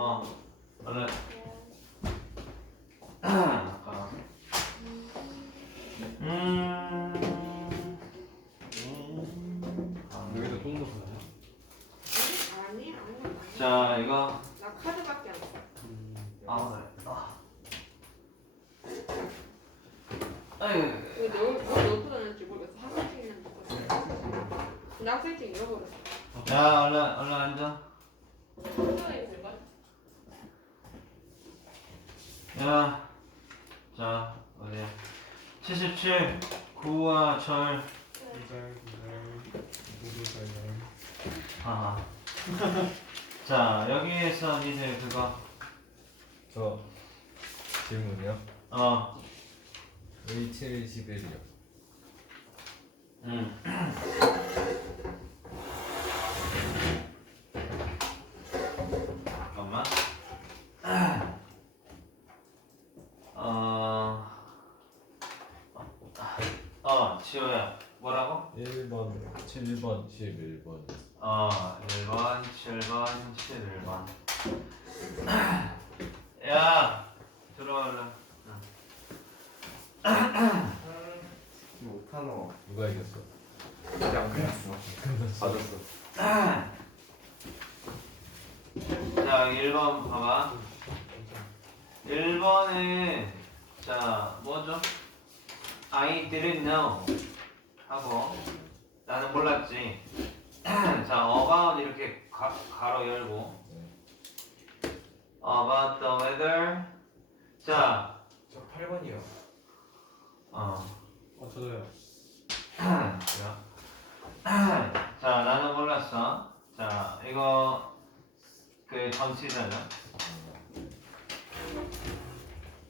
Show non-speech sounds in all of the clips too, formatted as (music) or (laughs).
어 얼른 야, 자, 어디? 77, 구와 절. 쌀, 쌀, 모두 쌀. 아. 자, 여기에서 니들 그거, 저 질문이요? 어, H11이요. 음. 잠깐만. 어, 어, 지호야, 뭐라고? 1번, 7번, 11번. 어, 1번, 7번, 11번. 야, 들어와, 얼른. 못하노. 누가 이겼어? 그냥 끝났어. 맞았어. (clears throat) 자, 1번 봐봐. 1번은, 자, 뭐죠? I didn't know. 하고, 나는 몰랐지. (clears throat) 자, about 이렇게 가, 가로 열고. About the weather. 자, 저 8번이요. 어. 어, 저도요. 자, (clears throat) 자, 나는 몰랐어. 자, 이거 그 전치잖아.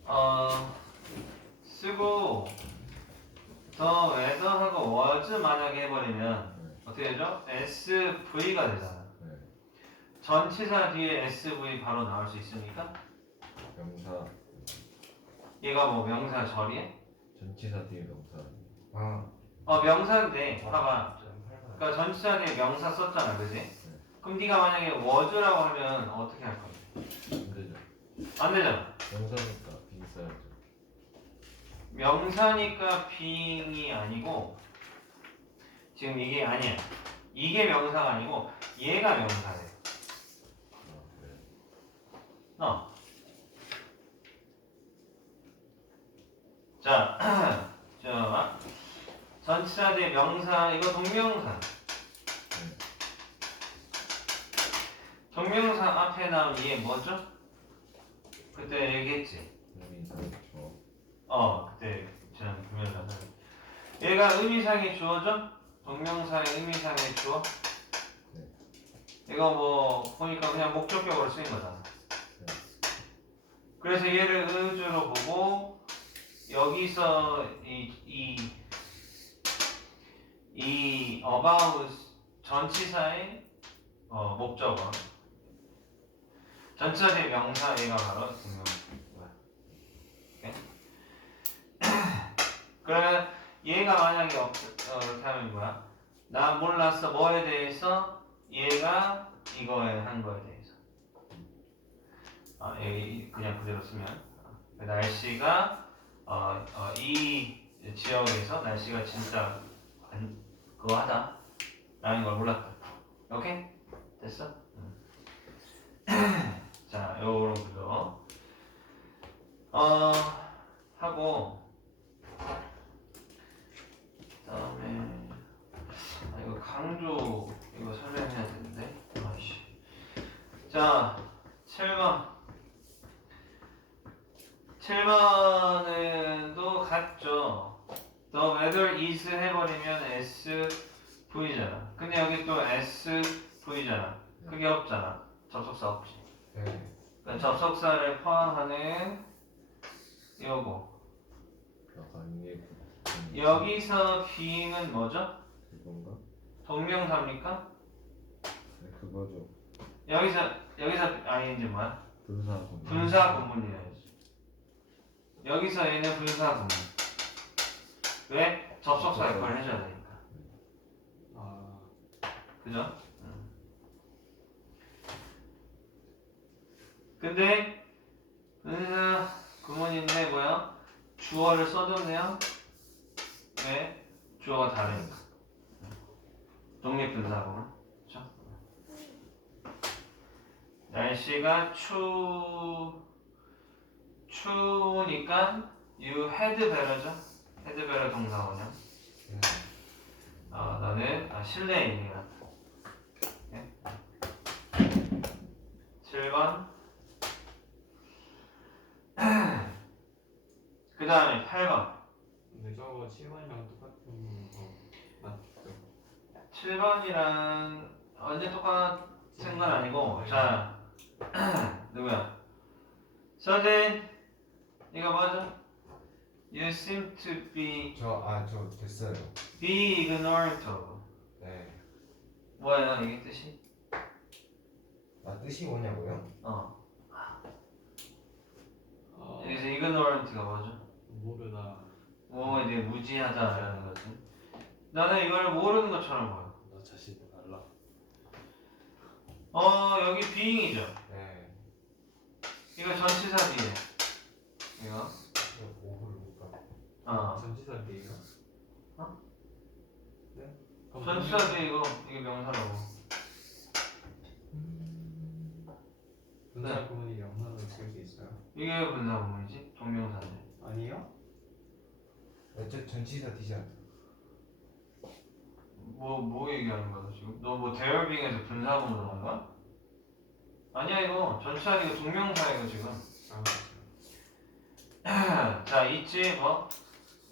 어, 쓰고 더 웨더하고 워즈 만약에 해버리면 어떻게 되죠? SV가 되잖아. 네. 전치사 뒤에 SV 바로 나올 수 있습니까? 명사, 얘가 뭐 명사 절이야? 전치사 뒤에 명사. 아, 어 명사인데 봐봐. 전 8번. 그러니까 전치사 뒤에 명사 썼잖아, 그지? 그럼 네가 만약에 워즈라고 하면 어떻게 할 거야? 안 되죠. 안 되잖아. 명사니까 비싸야죠. 명사니까 being이 아니고 지금 이게 아니야. 이게 명사가 아니고 얘가 명사래. 아, 그래. 어. 자, (clears throat) 자, 전치사 대 명사 이거 동명사. 네. 동명사 앞에 나온 이게 뭐죠? 그때 얘기했지. 의미상, 저. 어, 그때 지난 금요일날 얘가 의미상의 주어죠? 동명사의 의미상의 주어? 네. 이거 뭐 보니까 그냥 목적격으로 쓰인 거잖아. 네. 그래서 얘를 의주로 보고 여기서 이, 이, 이 about 전치사의 어, 목적어 전치사의 명사 얘가 바로 동명 뭐야? 오케이? (clears throat) 그러면 얘가 만약에 없, 어, 이렇게 하면 뭐야? 나 몰랐어 뭐에 대해서 얘가 이거에 한 거에 대해서 아, 여기 그냥 그대로 쓰면 어, 날씨가 어, 어, 이 지역에서 날씨가 진짜 안, 그거 하다 라는 걸 몰랐다 오케이? 됐어? 음. (clears throat) 자 요런 구조 어 하고 그다음에 아 이거 강조 이거 설명해야 되는데 아이씨 자 7번 7번은 또 같죠 The weather is 해버리면 SV잖아 근데 여기 또 SV잖아 그게 없잖아 접속사 없이 네. 그러니까 접속사를 포함하는 요거 약간 이게. 여기서 being은 뭐죠? 그건가? 동명사입니까? 네, 그거죠. 여기서 여기서 ing 뭐야? 분사. 구문. 분사 구문이야지. 여기서 얘는 분사 구문. 왜? 접속사 역할을 해줘야 되니까. 아, 그죠? 음. 근데 은사 구문인데 뭐야? 주어를 써뒀네요. 왜? 주어가 다르니까. 독립분사구문. 그렇죠? 날씨가 추 추우니까 you had better죠. had better 동사원이야. 네. 어, 너는 아, 실내에 있는 것 같아. 네? 7번. 그 다음에 8번. 근데 저거 7번이랑 똑같은 거 맞죠? 7번이랑 완전 똑같은 건 아니고, 자, (clears throat) 누구야? 서진, 이거 맞아? You seem to be, 저아저 됐어요. be ignorant of. 네. 뭐야, 이게 뜻이? 아 뜻이 뭐냐고요? 어. 어, 여기서 ignorant가 뭐죠? 모르다. 뭐에 대해 무지하다라는 것은 나는 이걸 모르는 것처럼 보여. 너 자신을 알라. 어 여기 being이죠. 네. 이거 전치사 뒤에 이거 오후를 못 가. 어 전치사 비가? 어? 네? 전치사 뒤에 이거 이게 명사라고. 분사 구문이 명사로 쓸 수 있어요? 이게 분사 부분이지 동명사인데. 아니요? 어째 전치사 디자. 뭐 뭐 얘기하는 거야 지금? 너 뭐 대열빙에서 분사 부분 하는 거야? 아니야 이거 전치사 이거 동명사 이거 지금. 아 (clears throat) 자 있지 뭐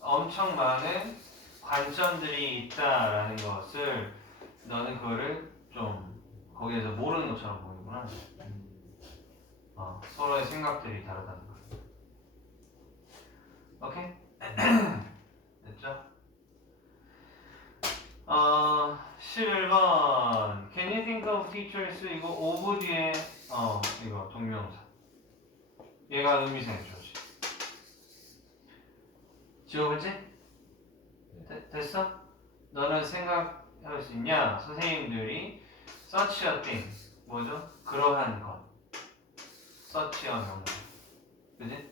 엄청 많은 관점들이 있다라는 것을 너는 그거를 좀 거기에서 모르는 것처럼 보이구나. 음, 어, 서로의 생각들이 다르다는 거. 오케이? (clears throat) 됐죠? 어, 11번. Can you think of teachers? 이거 over 뒤에, 어, 이거 동명사. 얘가 의미생조지. 지워보지? 되- 됐어? 너는 생각할 수 있냐? 선생님들이 such a thing. 뭐죠? 그러한 것. 서치와 명사. 그지?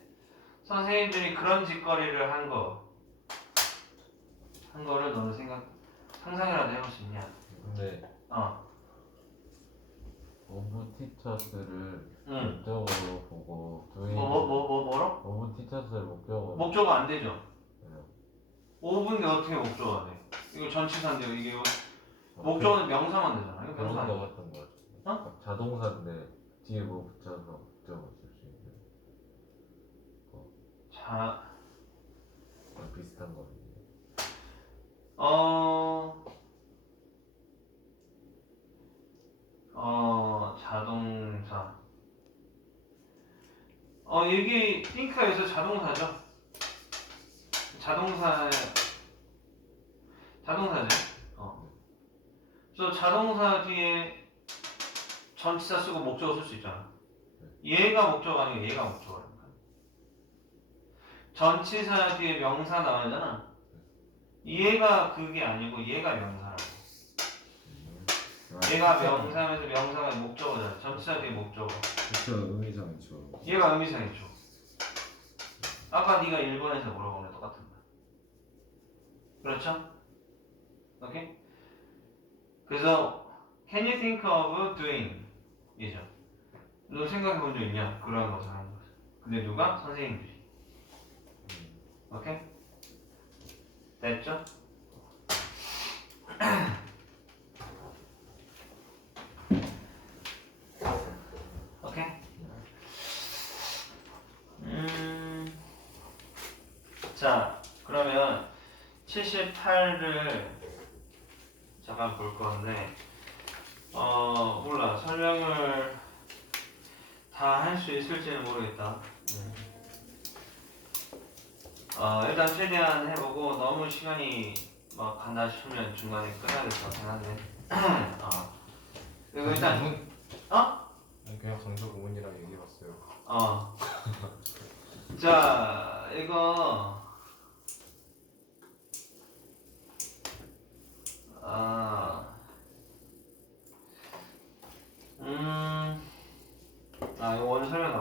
선생님들이 그런 짓거리를 한 거, 한 거를 너는 생각, 상상이라도 해볼 수 있냐? 근데 어, 오브 티처스를 응. 목적으로 보고 뭐, doing 뭐, 뭐, 뭐, 뭐로? 오브 티처스를 목적으로 목적어 안 되죠? 해요. 5분이 어떻게 목적어가 돼? 이거 전치사인데요, 이게 이거 어, 목적어는 명사만 되잖아. 이거 그런 명사? 같은 거 같아. 어? 자동사인데 뒤에 뭐 붙여서 목적어 쓸수 있는 자, 거 비슷한 거. 어, 어, 자동사. 어, 이게 띵크에서 자동사죠. 자동사, 자동사죠. 어. 그래서 자동사 뒤에 전치사 쓰고 목적어 쓸 수 있잖아. 얘가 목적 아니고 얘가 목적어라니까. 전치사 뒤에 명사 나와야잖아. 얘가 그게 아니고 얘가 명사라고. 얘가 명사면서 명사가 목적어잖아. 전치사 뒤에 목적어. 그쵸 의미상 죠 얘가 의미상이죠. 아까 네가 일본에서 물어본 거 똑같은 거야. 그렇죠? 오케이? 그래서 can you think of doing 이죠. 너 생각해 본 적 있냐? 그러한 것을 하는 것을. 근데 누가? 선생님들이. 오케이? 됐죠? 음. 자, 그러면 78를 잠깐 볼 건데, 어, 몰라. 설명을 다 할 수 있을지는 모르겠다. 음. 어, 일단 최대한 해보고, 너무 시간이 막 간다 싶으면 중간에 끊어야 될 것 같긴 한데. (clears throat) 어. 그리고 일단, 문- 어? 아니, 그냥 강서 구문이랑 얘기해봤어요. 어. (laughs) 자, 이거. 아. 음. 아, 이거 오늘 설명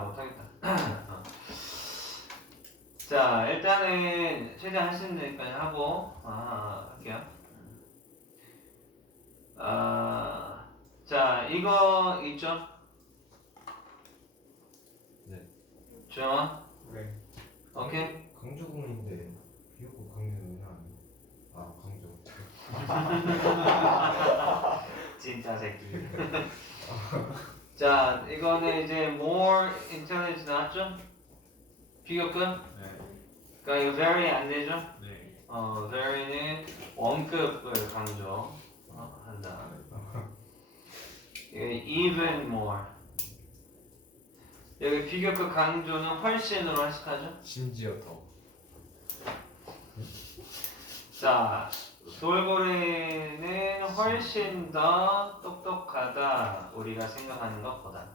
있는 데까지 하고 아, 할게요. 아, 자 이거 있죠? 네. 주영아, 네. 오케이. 강조 구문인데 비교구 강조는 왜 나왔니? 아 강조. (laughs) 진짜 새끼. (laughs) 자 이거는 이제 more intelligent 나왔죠? 비교급? 네. 그러니까 이거 very 안 되죠? 네. 어, very는 원급을 강조 어, 한다. 이게 even more. 여기 비교급 강조는 훨씬으로 해석하죠? 심지어 더. 자, 돌고래는 훨씬 더 똑똑하다. 우리가 생각하는 것보다.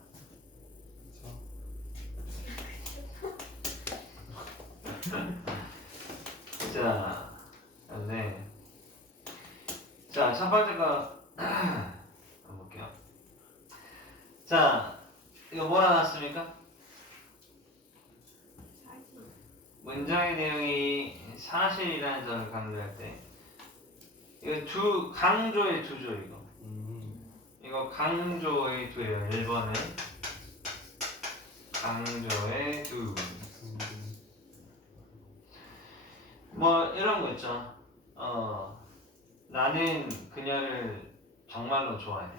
자, 네. 자, 첫 번째 거 한번 볼게요. 자, 이거 뭐라 놨습니까? 문장의 내용이 사실이라는 점을 강조할 때 이거 두 강조의 두죠 이거 음. 이거 강조의 두예요 1번은 강조의 두 뭐 이런 거 있죠. 어 나는 그녀를 정말로 좋아해.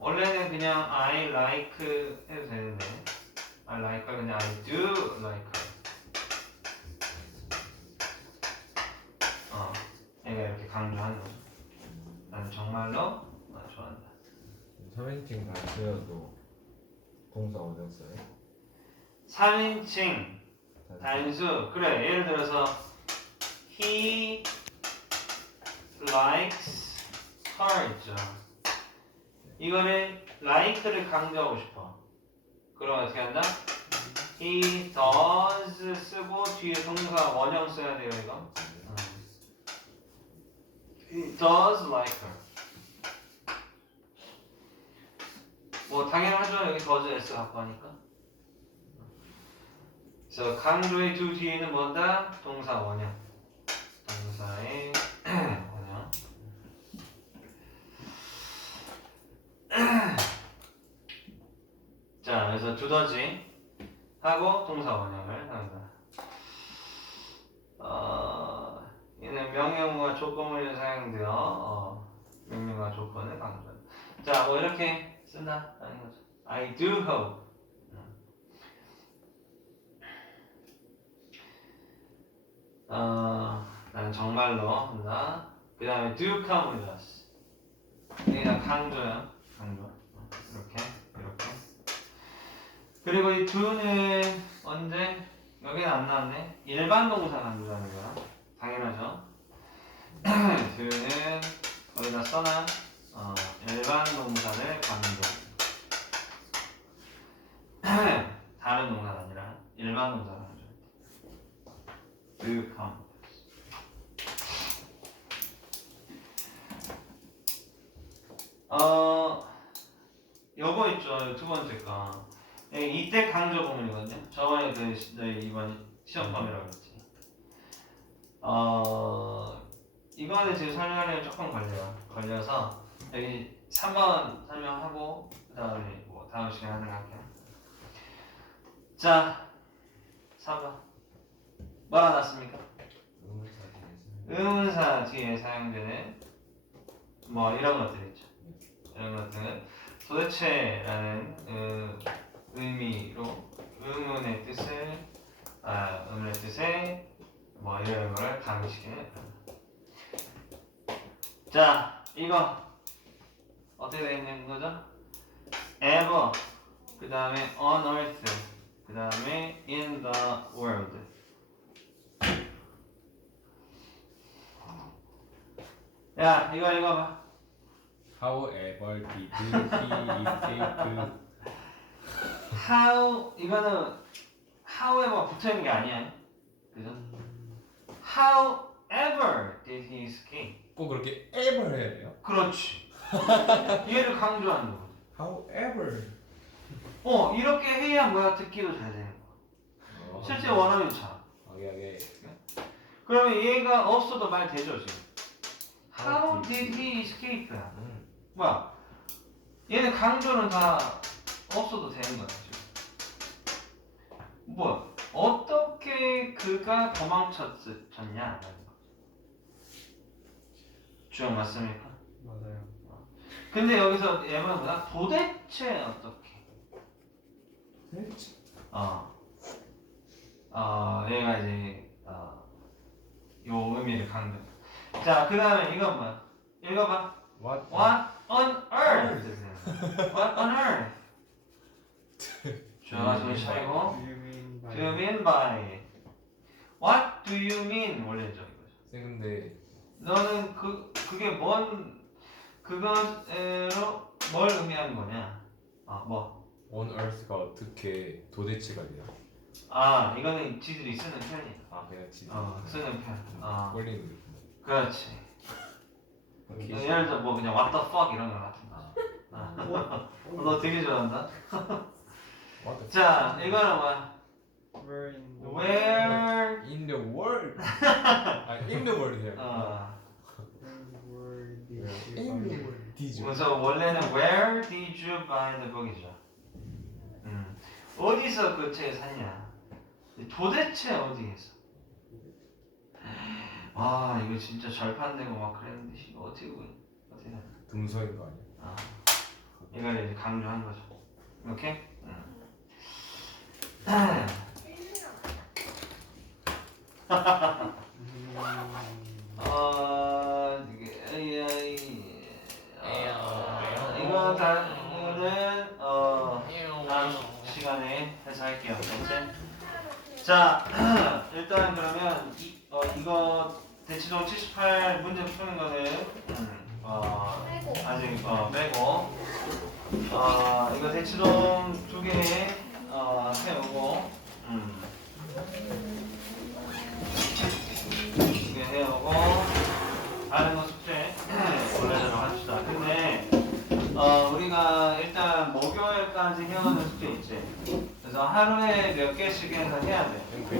원래는 그냥 I like 해도 되는데 I like her 근데 I do like 어 얘가 이렇게 강조하는 거죠. 나는 정말로 어, 좋아한다. 3인칭 단수여도 동사 써요? 3인칭 단수. 그래 예를 들어서 he likes her 있죠. 이거를 like를 강조하고 싶어. 그럼 어떻게 한다? he does 쓰고 뒤에 동사 원형 써야 돼요 이거. 음. he does like her. 뭐 당연하죠. 여기 does s 갖고 하니까 그래서 강조의 두 뒤에는 뭐다? 동사 원형. 동사의 (clears throat) 원형. (clears throat) 자, 그래서 두더지 하고 동사 원형을 한다. 어, 이는 명령어와 조건문에 사용되어 어, 명령어와 조건을 강조한다. 자, 뭐 이렇게 쓴다라는 거죠. I do hope. 어, 나는 정말로 한다. 그 다음에 do come with us. 다 강조야. 강조. 어, 이렇게, 이렇게. 그리고 이 do는 언제? 여기는 안 나왔네. 일반 동사 강조하는 거야. 당연하죠. (clears throat) do는 여기다 써놔. 어, 일반 동사를 강조. (clears throat) 다른 동사가 아니라 일반 동사 강 조. do come. 어, 요거 있죠. 두 번째 거. 예, 이때 강조 구문이거든요. 저번에 그 이번 시험 범위라고 했지. 어, 이거는 지금 설명하려면 조금 걸려요. 걸려서 여기 3번 설명하고 그 다음에 뭐 다음 시간에 거 할게요. 자, 3번. 뭐라 났습니까? 의문사 뒤에 사용되는 뭐 이런 것들 있죠. 이런 것들은 도대체라는 어, 의미로 의문의 뜻을 아, 의문의 뜻에 뭐 이런 걸 강조시키는 자 이거 어떻게 되어 있는 거죠? ever 그 다음에 on earth 그 다음에 in the world 야 이거 읽어봐 However, did he escape? how 이거는 however 붙어 있는 게 아니야 그죠? however did he escape 꼭 그렇게 ever 해야 돼요? 그렇지 얘를 강조하는 거지 However. 어 이렇게 해야 뭐야 듣기도 잘 되는 거야 실제 원어민 잘 아, 오케이 오케이. 그러면 얘가 없어도 말 되죠 지금. How did he escape야? 음. 뭐야? 얘는 강조는 다 없어도 되는 거야 지금. 뭐야? 어떻게 그가 도망쳤냐? 주영 맞습니까? 맞아요. 근데 여기서 얘는 뭐야? 도대체 어떻게? 어. 어, 얘가 이제 어, 요 의미를 강조. 자, 그 다음에 이건 뭐야? 읽어봐. What? What on earth? (laughs) What on earth? 주영아 정신 차리고. Do you mean by? Do you mean by? What do you mean? 원래죠 이거죠. 쌤 근데 너는 그 그게 뭔 그것으로 뭘 의미하는 거냐? 아 뭐? on earth가 어떻게 도대체가 돼요? 아 이거는 지들이 쓰는 편이야. 아 그냥 진짜 어 쓰는 편. 어 꼴리는 그렇지. 오케이. 예를 들어 뭐 그냥 what the fuck 이런 거 같은 거. 아. 너 되게 좋아한다. 자 이거는 뭐야? Where in the Where in the world? 아 in the world이요. 어 Where did you in the world. 디즈. 그래서 원래는 where did you buy the book이죠. 음 어디서 그책 샀냐? 도대체 어디에서? 와 이거 진짜 절판되고 막 그랬는데 이거 어떻게 보니? 어떻게 되나? 동서인 거 아니야? 아 이걸 이제 강조한 거죠. 오케이? 음. 어 (laughs) 이게 AI 어, 이거 다는 어 다음 시간에 해서 할게요. 알겠지? 자 (clears throat) 일단 그러면 이, 어, 이거 대치동 78 문제 푸는 거는 음, 어, 아직 어, 빼고 어, 이거 대치동 두개 어, 해오고 음. 두개 해오고 다른 거 숙제 원래대로 합시다. 근데 어, 우리가 일단 목요일까지 해오는 숙제 있지. 그래서 하루에 몇 개씩 해서 해야 돼.